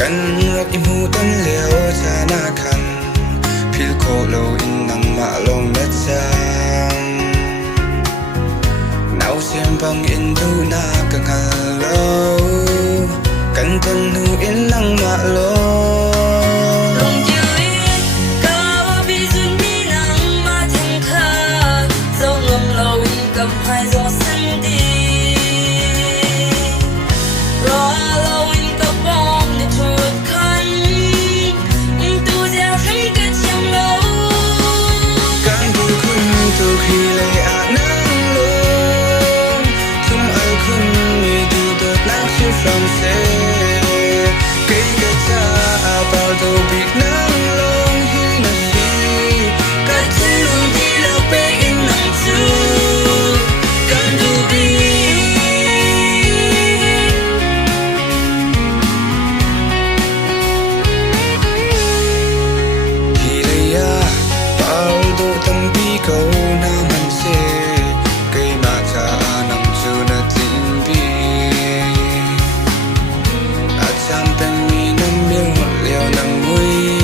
กันรักอิมูตันเลี้ยวชาหน้าคันพิลโคโลอินนังมาลงนะจ๊ะหนาวเสียงบังอินดูหน้ากังฮัลโหลกันจนหูอินนังมาลงhai gió xanh đi lo lâu in tập bom để chuột khăn tu gieo rinh cái chiang lâuกันดูคุณตัวขี้เลยnắng luôn chúng aiคุณมีดูตัวนักชื่อฝรั่งเศสcái cha bao đầu biết nắng luôn hi na si cái chân luôn đi lâu bé in nắng chu câu na mình sẽ cây mà cha nằm chu na tin bi chăm bên mi nằm miếng một liều nằm mui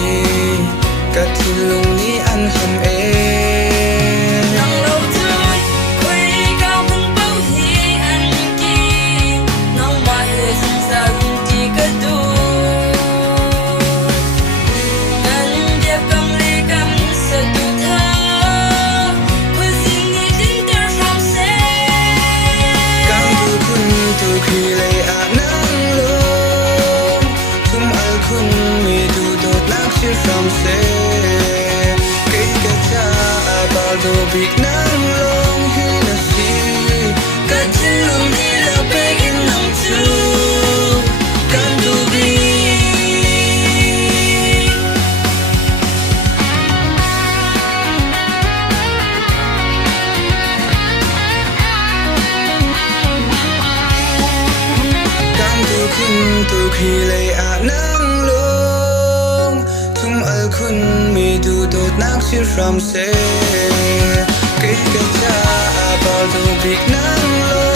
cả thiên lùng ní ăn hầm nắng lâu thôi quay cao không bao hi ăn kỳ nắng mai hơi dần dần chỉ có đủ ngân đẹp cầm ly cầm sợ đủ khi lấy nắng luôn chúng ai kun mi du đột nắng chiếu from xe cái cha bao đồ bị nắng luôn hi na si cái chân luôn đi là bé in nắng chu can du biคุณตัวขี้เลยนั่งลงทุ่มอัลคุณมีดูโดดนักชิรำเซกิกะจาบาลดูบิกนั่งลง